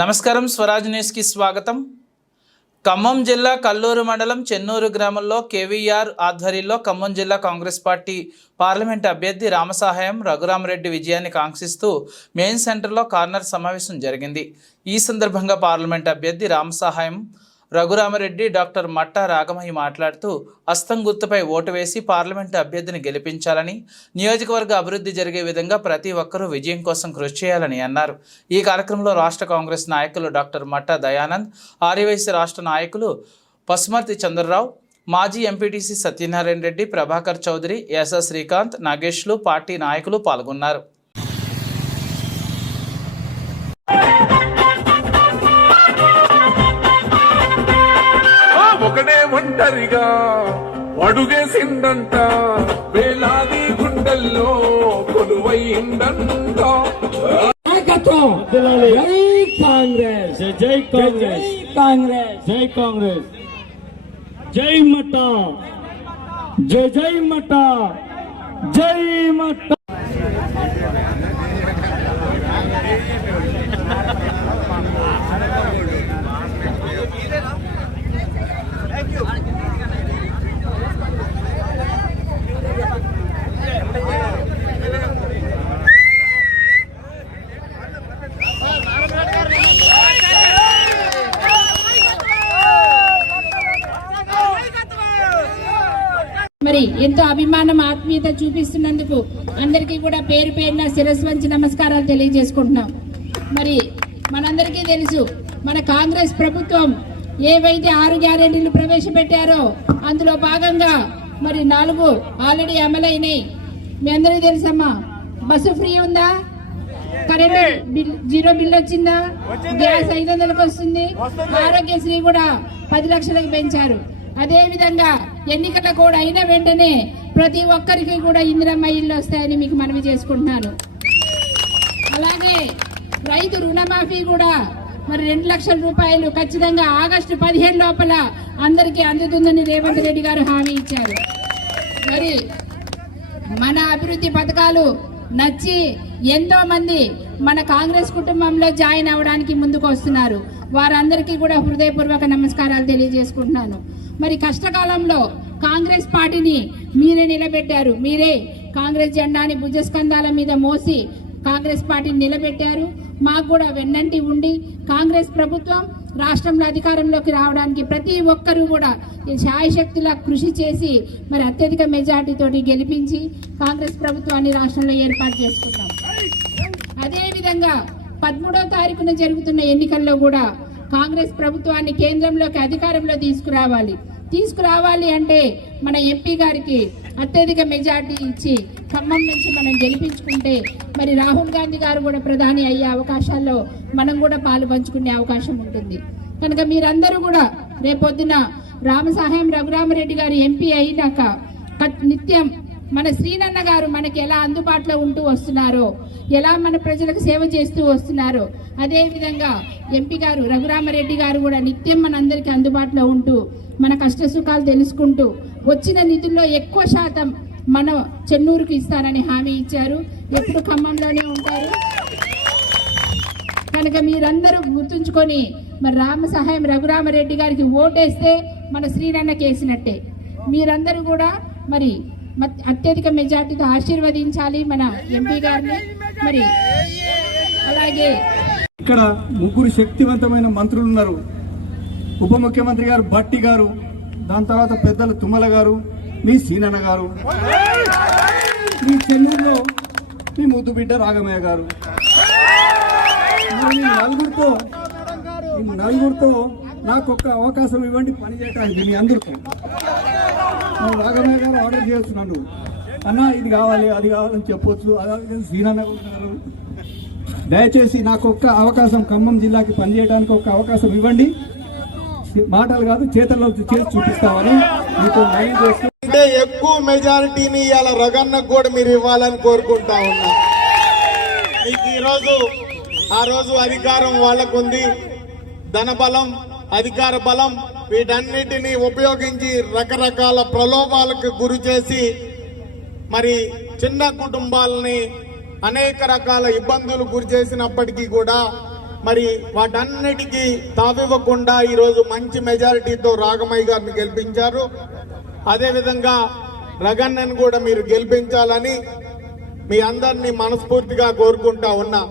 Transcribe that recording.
నమస్కారం, స్వరాజ్ న్యూస్ కి స్వాగతం. ఖమ్మం జిల్లా కల్లూరు మండలం చెన్నూరు గ్రామంలో కేవీఆర్ ఆధ్వర్యంలో ఖమ్మం జిల్లా కాంగ్రెస్ పార్టీ పార్లమెంట్ అభ్యర్థి రామసహాయం రఘురామరెడ్డి విజయాన్ని కాంక్షిస్తూ మెయిన్ సెంటర్లో కార్నర్ సమావేశం జరిగింది. ఈ సందర్భంగా పార్లమెంట్ అభ్యర్థి రామసహాయం రఘురామరెడ్డి డాక్టర్ మట్టా రాగమయ్య మాట్లాడుతూ హస్తం గుర్తుపై ఓటు వేసి పార్లమెంటు అభ్యర్థిని గెలిపించాలని, నియోజకవర్గ అభివృద్ధి జరిగే విధంగా ప్రతి ఒక్కరూ విజయం కోసం కృషి చేయాలని అన్నారు. ఈ కార్యక్రమంలో రాష్ట్ర కాంగ్రెస్ నాయకులు డాక్టర్ మట్టా దయానంద్, ఆర్యవైశ్య రాష్ట్ర నాయకులు పసుమర్తి చంద్రరావు, మాజీ ఎంపీటీసీ సత్యనారాయణ రెడ్డి, ప్రభాకర్ చౌదరి, ఎస్ఎస్ శ్రీకాంత్, నాగేష్లు, పార్టీ నాయకులు పాల్గొన్నారు. ఒకడే ఒంటరిగా అడుగేసిందంట, వేలాది గుండెల్లో కొలువైందంట. జై కాంగ్రెస్, జై కాంగ్రెస్, కాంగ్రెస్, జై కాంగ్రెస్, జై మట్టా, జై జై మట్టా, జై మట్టా. మరి ఎంతో అభిమానం, ఆత్మీయత చూపిస్తున్నందుకు అందరికీ కూడా పేరు పేరున శిరస్సు వంచి నమస్కారాలు తెలియజేసుకుంటున్నాం. మరి మనందరికీ తెలుసు, మన కాంగ్రెస్ ప్రభుత్వం ఏవైతే 6 గ్యారెంటీలు ప్రవేశపెట్టారో అందులో భాగంగా మరి 4 ఆల్రెడీ అమలైనాయి. మీ అందరికీ తెలుసమ్మా, బస్సు ఫ్రీ ఉందా, కరెంట్ బిల్ 0 బిల్ వచ్చిందా, గ్యాస్ 500లకు వస్తుంది, ఆరోగ్యశ్రీ కూడా 10 లక్షలకు పెంచారు. అదే విధంగా ఎన్నికల కూడా అయిన వెంటనే ప్రతి ఒక్కరికి కూడా ఇందిరమ్మ ఇల్లు వస్తాయని మీకు మనవి చేసుకుంటున్నాను. అలాగే రైతు రుణమాఫీ కూడా మరి 2 లక్షల రూపాయలు ఖచ్చితంగా ఆగస్టు 15 లోపల అందరికీ అందుతుందని రేవంత్ రెడ్డి గారు హామీ ఇచ్చారు. మరి మన అభివృద్ధి పథకాలు నచ్చి ఎంతో మంది మన కాంగ్రెస్ కుటుంబంలో జాయిన్ అవ్వడానికి ముందుకు వస్తున్నారు. వారందరికీ కూడా హృదయపూర్వక నమస్కారాలు తెలియజేసుకుంటున్నాను. మరి కష్టకాలంలో కాంగ్రెస్ పార్టీని మీరే నిలబెట్టారు. మీరే కాంగ్రెస్ జెండాని భుజస్కంధాల మీద మోసి కాంగ్రెస్ పార్టీని నిలబెట్టారు. మాకు కూడా వెన్నంటి ఉండి కాంగ్రెస్ ప్రభుత్వం రాష్ట్రంలో అధికారంలోకి రావడానికి ప్రతి ఒక్కరూ కూడా శాయశక్తులా కృషి చేసి మరి అత్యధిక మెజార్టీతోటి గెలిపించి కాంగ్రెస్ ప్రభుత్వాన్ని రాష్ట్రంలో ఏర్పాటు చేసుకుంటాం. అదేవిధంగా 13వ తారీఖున జరుగుతున్న ఎన్నికల్లో కూడా కాంగ్రెస్ ప్రభుత్వాన్ని కేంద్రంలోకి అధికారంలో తీసుకురావాలి అంటే మన ఎంపీ గారికి అత్యధిక మెజార్టీ ఇచ్చి ఖమ్మం నుంచి మనం గెలిపించుకుంటే మరి రాహుల్ గాంధీ గారు కూడా ప్రధాని అయ్యే అవకాశాల్లో మనం కూడా పాలు పంచుకునే అవకాశం ఉంటుంది. కనుక మీరందరూ కూడా రేపొద్దున రామసహాయం రఘురామరెడ్డి గారు ఎంపీ అయినాక నిత్యం మన శ్రీనన్న గారు మనకి ఎలా అందుబాటులో ఉంటూ వస్తున్నారో, ఎలా మన ప్రజలకు సేవ చేస్తూ వస్తున్నారో, అదే విధంగా ఎంపీ గారు రఘురామరెడ్డి గారు కూడా నిత్యం మనందరికీ అందుబాటులో ఉంటూ మన కష్ట సుఖాలు తెలుసుకుంటూ వచ్చిన నిధుల్లో ఎక్కువ శాతం మన చెన్నూరుకు ఇస్తారని హామీ ఇచ్చారు. ఎప్పుడు ఖమ్మంలోనే ఉంటారు. కనుక మీరందరూ గుర్తుంచుకొని మరి రామసహాయం రఘురామరెడ్డి గారికి ఓటేస్తే మన శ్రీనన్నకి వేసినట్టే. మీరందరూ కూడా మరి అత్యధిక మెజార్టీతో ఆశీర్వదించాలి మన ఎంపీ గారిని. మరి అలాగే ఇక్కడ 3 శక్తివంతమైన మంత్రులు ఉన్నారు. ఉప ముఖ్యమంత్రి గారు బట్టి గారు, దాని తర్వాత పెద్దలు తుమ్మల గారు, మీ సీనన్న గారు, మీ చెన్నూరులో మీ ముద్దు బిడ్డ రాగమయ్య గారు. నలుగురితో నాకు ఒక్క అవకాశం ఇవ్వండి పని చేయడానికి. మీ అందరితో రాగమయ్య గారు ఆర్డర్ చేయొచ్చు, నన్ను అన్న ఇది కావాలి అది కావాలని చెప్పొచ్చు. అలాగే సీనన్న గారు దయచేసి నాకు ఒక్క అవకాశం, ఖమ్మం జిల్లాకి పనిచేయడానికి ఒక్క అవకాశం ఇవ్వండి. మాటలు కాదు చేతల్లో చేసి చూపిస్తామని మీతో న్యాయం చేస్తూ అంటే ఎక్కువ మెజారిటీని ఇవాళ రగన్నకు కూడా మీరు ఇవ్వాలని కోరుకుంటా ఉన్నా. మీకు ఆ రోజు అధికారం వాళ్ళకుంది, ధనబలం, అధికార బలం, వీటన్నిటిని ఉపయోగించి రకరకాల ప్రలోభాలకు గురి చేసి మరి చిన్న కుటుంబాలని అనేక రకాల ఇబ్బందులు గురి చేసినప్పటికీ కూడా మరి వాటన్నిటికీ తావివ్వకుండా ఈరోజు మంచి మెజారిటీతో రాగమయ్య గారిని గెలిపించారు. అదేవిధంగా రగన్నను కూడా మీరు గెలిపించాలని మీ అందరినీ మనస్ఫూర్తిగా కోరుకుంటా ఉన్నా.